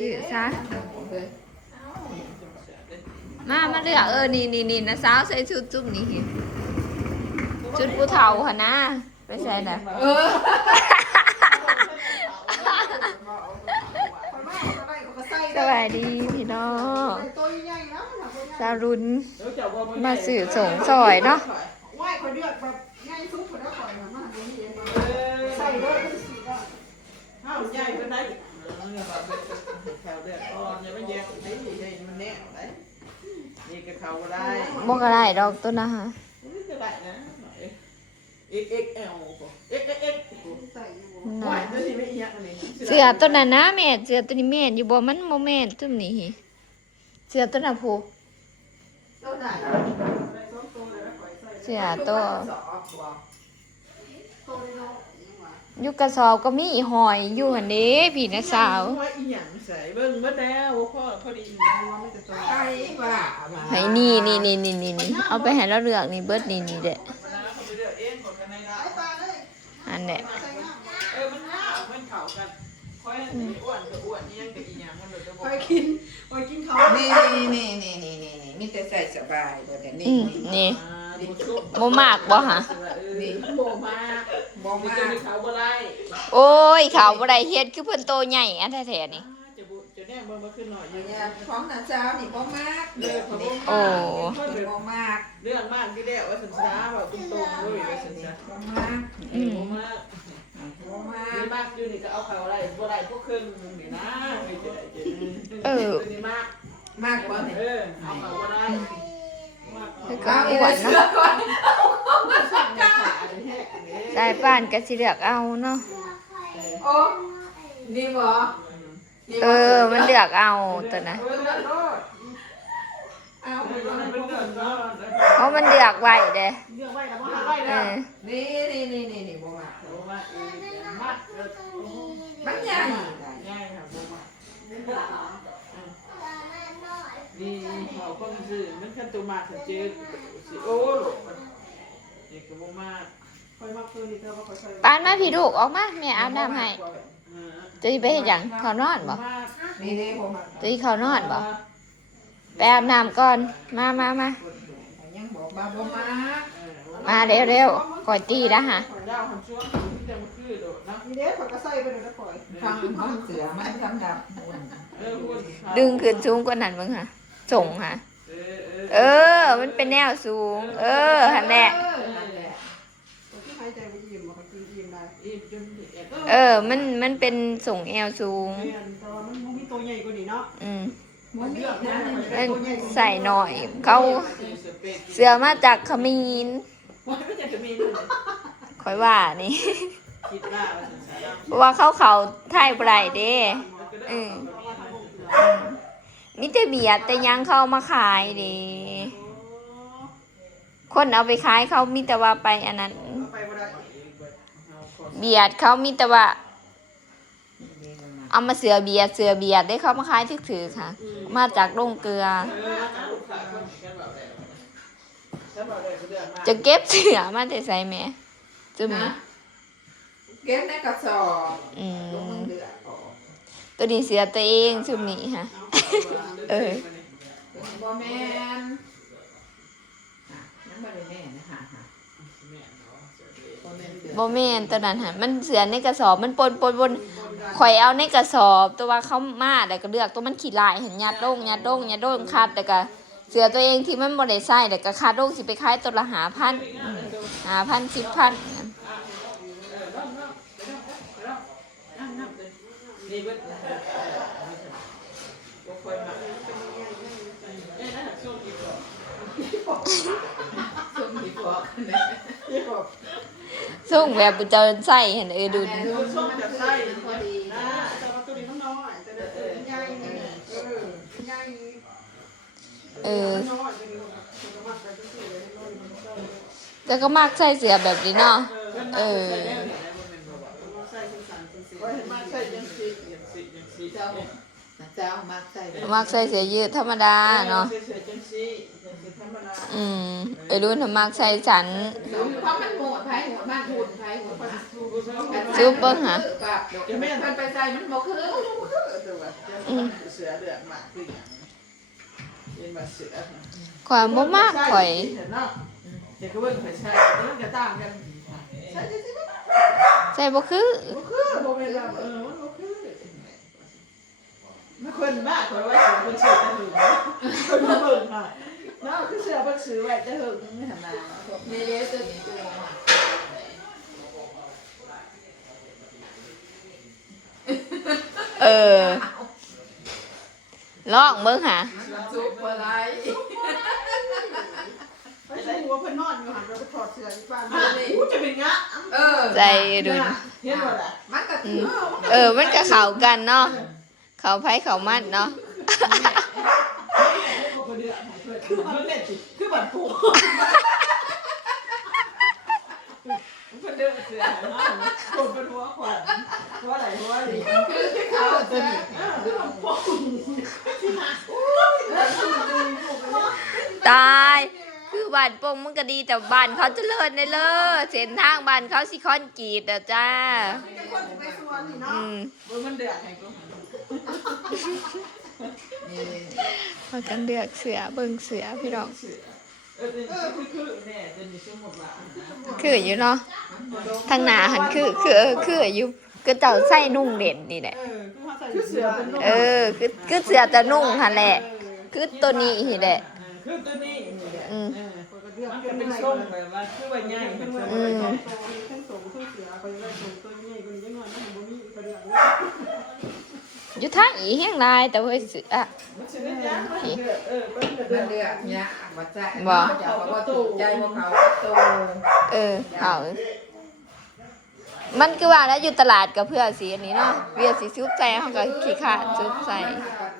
ซื้อซะมาเลือกนี่นะสาวใส่ชุดจุ่มนี่ชุดผู้เฒ่าค่ะนะไปใส่น่ะสวัสดีพี่น้องสารุนมาสื่อส่งซอยเนาะใหญ่เป็นไรแถวเดือดอ่อนอย่าไปแยกนี่มันแน่ไหนนี่ก็เขาก็ได้บ่ก็ได้ดอกตัวนะฮะก็ได้นะXXL XXX ว่าตัวนี้ไม่ยักอันนี้เสื้อตัวนั้นนะแม่เสื้อตัวนี้แม่อยู่บ่มันบ่แม่นจุ่มนี่เสื้อตัวนั้นผู้เสื้อตัวอยู่กระสอบก็มีหอยอยู่หั่นเด้พี่นะสาวว่าอีหยังใส่เบิ่งบ่แล้วพ่อพอดีไอ้บ้าให้นี่เอาไปให้เราเลือกนี่เบิดนี่เด้อันเด้มันง่ายมันเข้ากันค่อยอ้วนก็อ้วนนี่ยังก็อีหยังมันเลยจะบ่ค่อยกินเขานี่มีแต่ใส่สบายบ่แต่นี่บ่มากบ่ฮะนี่บ่มากเขาบ่ได้โอ้ยเขาบ่ได้เฮ็ดคือเพิ่นโตใหญ่อันแท้ๆนี่จะแน่บ่ขึ้นหน่อยของน้าเจ้านี่บ่มากโอ้บ่มากเรื่องมากที่แล้วว่าสันซาว่าตรงๆเลยว่าสันซาบ่มากนี่มากอยู่นี่ก็เอาเขาได้บ่ได้พวกครึ่งนี่นะนี่มากกว่านี่เอาเขาบ่ได้ก็อ้วนเนาะสายป่านก็สิเลือกเอาเนาะโอ้นี่บ่มันเลือกเอาตัวนะเพราะมันเลือกไว้เด้นี่บ่มามันใหญ่ค่ะบ่มานี่เขาก็ซื้อมันคันตัวมากเจอสิโอ้โหนี่ก็บ่มาค่อยมักตัวนี้เธอบ่ค่อยปานมาพี่ลูกออกมาแม่อาบน้ำให้จะไปเฮ็ดหยังเข้านอนบ่นี่เด้บ่มาจะเข้านอนบ่ไปอาบน้ำก่อนมายังบอกบ่มาเร็วๆก่อยตีนะฮะนี่เด้ข่อยก็ใส่ไปเลยนะข่อยทางห้องเสือมันทำดับดึงขึ้นสูงกว่านั้นมึงค่ะส่งค่ะมันเป็นแนวสูงหั่นแหละมันเป็นส่งแอวสูงมันมีตัวใหญ่กว่านี้เนาะใส่หน่อยเขาเสื้อมาจากขมิ้นค่อยว่านี่เพราะว่าเขาไทยบ่ได้เด้มิแต่เบียดแต่ยังเข้ามาขายเด้คนเอาไปขายเขามีแต่ว่าไปอันนั้นเบียดเขามีแต่ว่าเอามาเสือเบียดได้เขามาขายถือค่ะมาจากโรงเกลือจะเก็บเสือมาแต่ใส่แม่จุ่มเก็บในกระสอบตัวนี้เสือตัวเองจุ่มนี้ค่ะบ่แม่นนั่นบ่ได้แม่นะคะบ่แม่นตัวนั้นค่ะมันเสือในกระสอบมันปนข่อยเอาในกระสอบตัวว่าเขามาแต่ก็เลือกตัวมันขี้ลายเห็นยัดโด่งคัดแต่ก็เสือตัวเองที่มันบ่ได้ใส่แต่ก็คัดโด่งสิไปขายตัวละ5,000 10,000ส่งแบบบุญเจริญใส่เห็นดูส่งจะใส่พอดีนะแต่ว่าตัวนี้มันน้อยแต่ใหญ่ใหญ่แต่ก็มักใส่เสื้อแบบนี้เนาะมักใส่เสื้อยืดธรรมดาเนาะรุ่นมักใส่ฉันเพราะมันโหดไผโหดมากโหดไผโหดเสื้ ซุปเบิ้งหะ จะแม่มันไปใส่มันบ่คือตัวเสือเดือดมากคืออย่างเป็นแบบเสือ ข่อยบ่มากข่อย เดี๋ยวก็เบิ่งข่อยใช่มันจะต่างกันใช่ใช่ใช่ ใส่บ่คือ บ่คือบ่เป็นแบบมันบ่คือไม่ควรมากข่อยว่าเสือคนเสือจะหึงคนมาเบิ่งค่ะเนาะคือเสือเบิ่งซื้อไว้จะหึงไม่ทำนานนี่เด้ตัวนี้ตัว เออลองเบิ่งหะ ซุปอะไรไปใส่หัวเพิ่นนอนอยู่หันไปถอดเสื้อดีกว่าอู้จะเป็นงะ ใจดุน เห็นบ่ล่ะมันก็ถือ มันก็เข้ากันเนาะเข้าไผเข้ามันเนาะ คือมันเล่นสิคือบัดปูมันเดินเสือเนาะคนเป็นหัวขวัญหัวไหลหัวดีคือเขาจะมีคือมันปง ตายคือบ้านโป่งมันก็ดีแต่บ้านเขาเจริญได้เลยเส้นทางบ้านเขาสิคอนกรีตอ่ะจ้าอืม มันเดือดแห่งกู พากันเลือกเสือเบิ่งเสือพี่น้อง คือแน่จะมีชั่วโมงละ คืออยู่เนาะทางหน้าหันคืออยู่ก็เจ้าใส่นุ่งเด่นนี่แหละ คือเสือเป็น คือเสือจะนุ่งหั่นแหละคือตัวนี้นี่แหละ คือตัวนี้นี่แหละ อืม มันก็เป็นช่วงแบบว่าคือว่าใหญ่เป็นว่า อืม ทั้งสองทั้งเสือไปไล่ส่งตัวใหญ่คนยังนอนนั่งบนนี้กระเดือก อยู่ทางอีแห่งลายแต่เฮ้ยเสือ มันสิได้ยังมันเดือดเป็น มันเลือกเนี่ยว่าใจ บ่ จะว่าถูกใจว่าเขาโต เอามันคือว่าแล้วอยู่ตลาดกับเพื่อสีอันนี้เนาะเวียสีซุปใส่เขาก็ขี้ขาดซุปใส่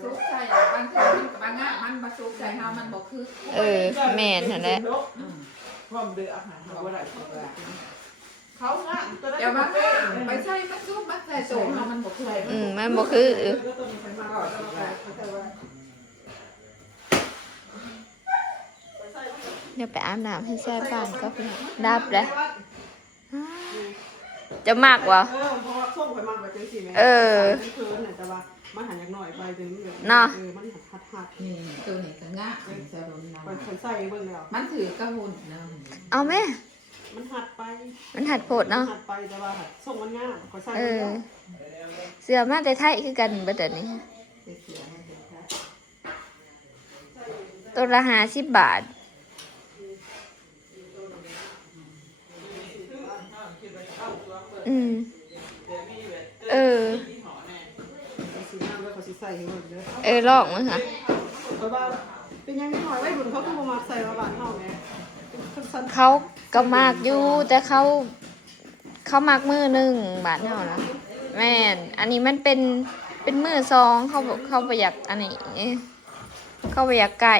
ซุกใส่บางทีบางอ่ะมันมาซุกใส่เฮามันบ่คือ แม่นหั่นแหละ ความเดือดอาหารเขาอะไรเขาง่ะตัวนั้น แต่ว่าไปใส่มันซุกมันใส่โตเฮามันบ่คือ มันบ่คือ ก็ตัวนี้ใครมาก็แต่ว่า เดี๋ยวไปอาบน้ำให้แซ่บ้านก็พี่น้องดับเลยจะมากวะ เพราะว่าส่งไปมากไปจังสี่แม่คือเนี่ยแต่ว่ามันหันอย่างหน่อยไปถึงมันหัด นี่ตัวนี้ก็งะสรุนนะ ไปคนใส่เบิ่งแล้ว มันถือกระหุ่นนะ เอาไหม มันหัดไป มันหัดโพดเนาะ หัดไปแต่ว่าหัดส่งมันง่ายคอยใส่ เสื้อมาแต่ไทยคือกันเบัดเดี๋ยวนี้ตัวละ50 บาท อืมสีน้ำแล้วเขาใส่ให้หมดเลย ลองมั้งค่ะ เพราะว่าเป็นยังหน่อยไว้บุญเขาคือมาใส่มาบานเฮาแม่สั้น เขาก็มากอยู่แต่เขามากมือหนึ่งบาทเท่านะแม่นอันนี้มันเป็นมือซองเขาไปอยากอันนี้เขาไปอยากไก่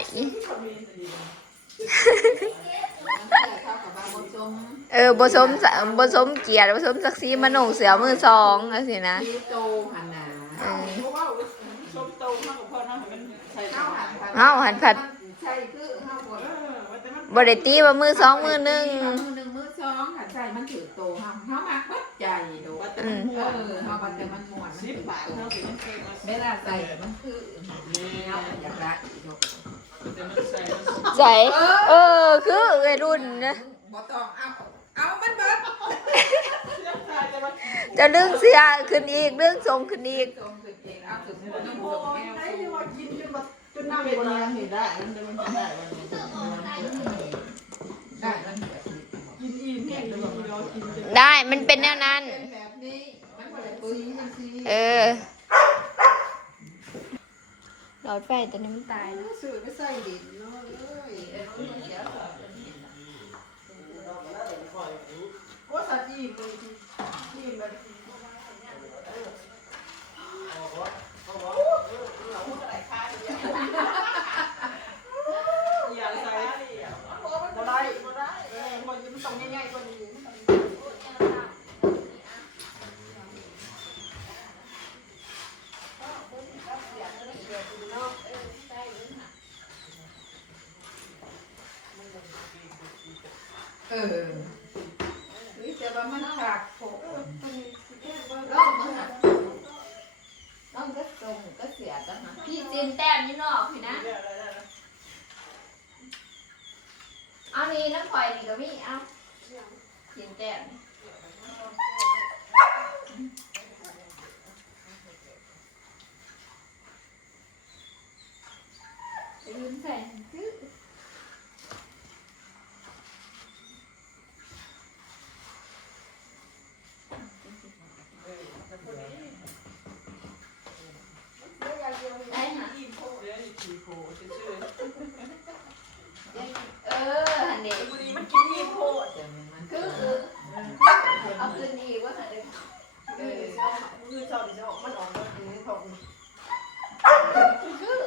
เขากับบางบ่จม บ่สมเกียรติบ่สมศักดิ์ศรีมานุ่งเสือมือซองจังซี่นะ ที่โตหั่นน่ะ เพราะว่าชมโตมากกว่าพ่อนะมันใส่ เฮาหัน เฮาหันผัด ใช่คือเฮาบ่ แต่มัน บ่ได้ตีว่ามือซองมือหนึง มือหนึ่งมือสองหันใจมันถือโตเฮามักวัดใจโด แต่มันม่วน เฮาบัดแต่มันม่วน 10 บาทเท่าสิมันเคยมา เวลาใส่มันคือเฮาอยากได้ดอก แต่มันใส่ ใจคือวัยรุ่นนะ บ่ต้องเอามันเบิด จะดึงเสื้อขึ้นอีกดึงทรงขึ้นอีก ส่งคือเองเอาถึงน้ำ โอ้ ส่ง ย แก้ว ได้ที่ว่ากินจนแบบจน นั่ นั่ ง ง เป็น บน ยั นี้ งเห็นได้มันได้วันนี้ ได้มันแบบ กินอิ่มเนี่ยเดี๋ยวเรากินจน ได้มันเป็นแนวนั้น แบบนี้มันบ่ได้ปึ้งจังซี่ หลอดไฟตัวนี้มันตายแล้ว สื่อไม่ใส่ดินเนาะว่าสัตว์อิ่มเลยอิ่มแบบ อย่าใส่ บ่ได้มันต้องง่ายๆกว่านี้ เออแต่ว่ามันขาดโผล่ มัน งก็เสือก็นะพี่จีนแต้มนี่นอกพี่นะเอานี่น้ำข่อยนี่ก็มีเอาจีนแต้มลืมใส่ซื้อได้ค่ะ อีโพเดี๋ยวอีทีโพชื่อ หันเด็ก พอดีมันกินอีโพแต่มัน คือเอาคืนดีว่าหันเด็ก มือเจ้าดิเจ้ามันออกมาอย่างนี้ของ คือ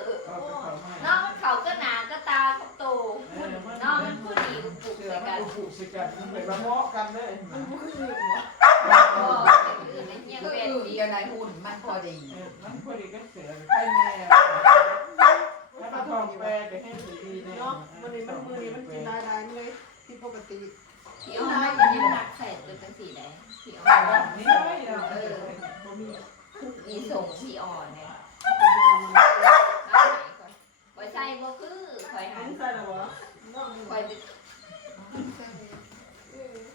น้องมันเขาก็หนาก็ตาก็โตน้องมันพูดดีปลุก เสือ ใส่ มั กัน น ผูกสกัดมันไปมาเหมาะกันเลย มันบ่คือหัว ก็อื่นเนี่ย คือ เป็น ดีกันในหุ่นมันพอดี มันพอดีก็เสือไข่แม่แล้วก็ทองแปรจะให้ดีเนี่ย เนาะวันนี้มันมือนี้มันกินได้มันเลยที่ปกติ พี่อ้อมมันยังหนักใส่ตัวเป็นสีแดงพี่อ้อม นี่ไม่เราบ่มี มีส่งพี่อ่อนเนี่ยเอาไหนก่อนคอยใส่บ่คือคอยหัน ใส่แล้ววะเนาะ คอยไป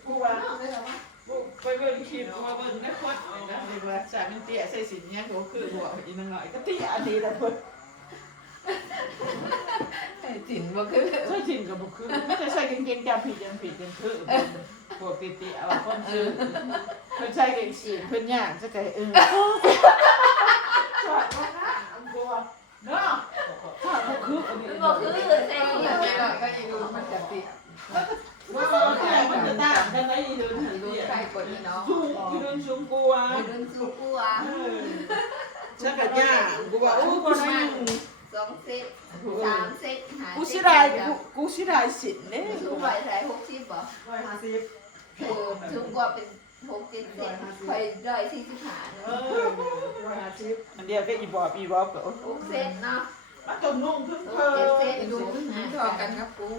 กูว่าไปเบิ่งคลิปมาเบิ่งในคดนะเรียกว่าจากมันเตี้ยใส่สินเนี่ยก็คือหัวอีนางหน่อยก็เตี้ยอันนี้แหละเพิ่น สินบ่คือ ใส่สินก็บ่คือไม่ได้ใส่กางเกงจำผิดยังคือพวกติๆเอาคนซื้อเพิ่นใส่กางเกงเพิ่นย่างจะไกชอบมากนะกลัวเนาะชอบบ่คืออันนี้ บ่คือใส่ ห เดียว น่อยก็อีดูมันจะติด ว่าแต่มันจะต่างกันได้อีเดิน อีดูใส่กว่านี้เนาะ สูงอีเดินสูงกว่า ไปเดินสู่กัว ฉันก็ย่างกูว่าอู้บ่ได้ 2 เซต 3 เซต5 กูสิได้กูสิได้สินเด้ สูงกว่าใส่60บ่ 150 สูงกว่าเป็น6 7เซตคอยได้45 เอ 150 อันเดียวก็อีบอบก็ 6 เซตเนาะ มาจนนุ่งขึ้นเพิ่ 7 เซต อี ดู ดูมันทอกันครับกู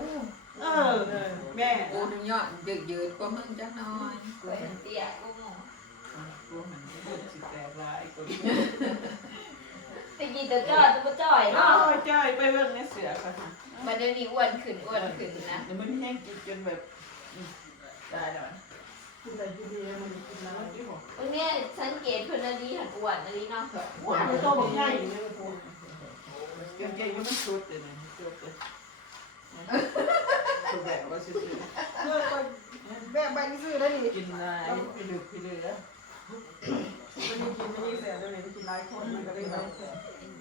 แม่ กูนึงยอดยืดๆกว่ามึงจักหน่อย คอยเตี้ยกูมอง กูมันสิแตกลายกู ไปกินแต่จ้อยตัวจ้อย อ้า เนาะ วจ้อยไปเบิ่งในเสือค่ะ มาเดี๋ยวนี้อ้วนขึ้นนะ เดี๋ยวมันแห้งกินจนแบบตายแล้ว กินได้กินดีมันกินแล้ว ตรงนี้สังเกตเพิ่นอดีหันอ้วนอดีเนาะ ว่ามันโตบ่ใหญ่เนี่ยมันโต กางเกงมันชุดเลยนะชุดเลยชุดแบบว่าซื้อ แบบใบซื้อได้นี่ กินได้พี่ลึกแล้ว มันกินไม่แซ่บเดี๋ยวนี้มันกินหลายคนมันก็เลยแบบ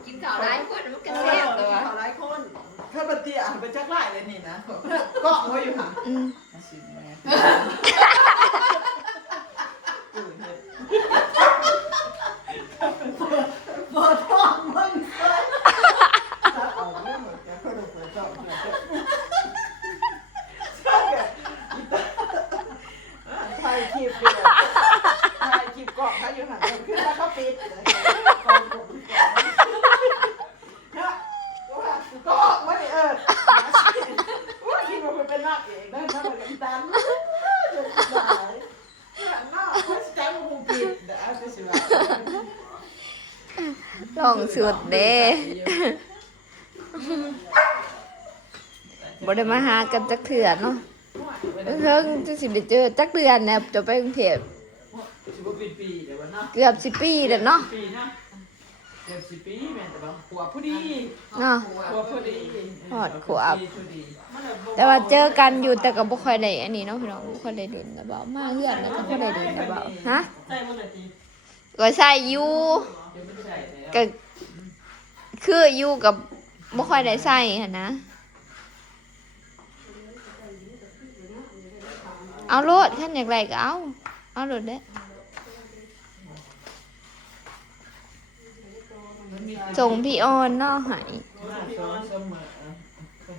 กินข้าวหลายคนมันก็แซ่บตัว ขอหลายคน ถ้าปฏิอ่ะไปจักไล่เลยนี่นะก็ไว้อยู่ห่างสิแม่ตื่นเลย บ่ท้องมันถ้าเอาเรื่องเหมือนกันก็ต้องเปิดช่องถ่ายคลิปเลยถ่ายคลิปกล่องเขาอยู่ห่างขึ้นแล้วเขาปิดกล่องผมก็ไม่ว่าคิดว่ามันเป็นนักเองได้ถ้ามันกันตันจะตายน่าเขาจะแจ้งว่าผมผิดแต่อาจจะสิว่า ลองสุดเด้บ่ได้มาหากันจักเถื่อเนาะเพิ่งจะสิได้เจอจักเดือนแนบจะไปกรุงเทพ สิบปีเดี๋ยวนะ เกือบ10 ปีแล้วเนาะ ปีนะเกือบ10 ปีแม่แต่ว่าหัวพอดี เนาะ หัวพอดี แต่ว่าเจอกันอยู่แต่ก็บ่ค่อยได้อันนี้เนาะพี่น้องบ่ค่อยได้ดุนแล้วเบามาเฮือนแล้วก็บ่ได้ดุนแล้วเบาฮะ ใส่หมดเลยที ก็ใส่อยู่ เดี๋ยวไม่ใส่แล้ว ก็คืออยู่กับบ่ค่อยได้ใส่หั่นนะเอาโลดคันอยากได้ก็เอาโลดเด้ส่งพี่ออนเนาะให้ เสมอคน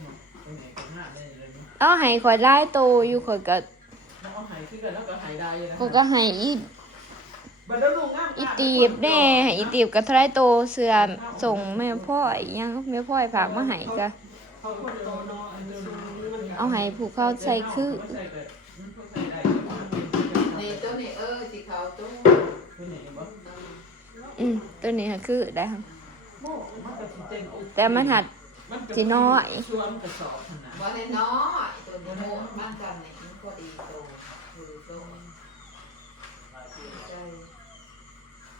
ไหนก็หาได้เลย เอาให้ข่อยหลายโตอยู่ข่อยก็ แล้วเอาหายขึ้นกันแล้วก็หายได้นะ ข่อยก็ให้อี บัดแล้วลุงงาม อีตีบแน่ให้อีตีบก็เท่าไรโตเสื้อส่งแม่พ่ออีหยังแม่พ่อยฝากมาให้ก็ เขาคนโตเนาะอันนึง เอาให้ผู้เขาใส่คือ ใส่แบบมันใส่ได้ นี่ตัวนี้สิเขาตัว คนไหนบ่ ตัวนี้ค่ะคือได้ครับ เ โม่มันก็สิเต็มอก แต่มันหัด มันก็ สิน้อย ชวนกระสอบขนาด บ่ได้น้อยตัวนี้โหดมันกันนี่มันพอดีโตคือโต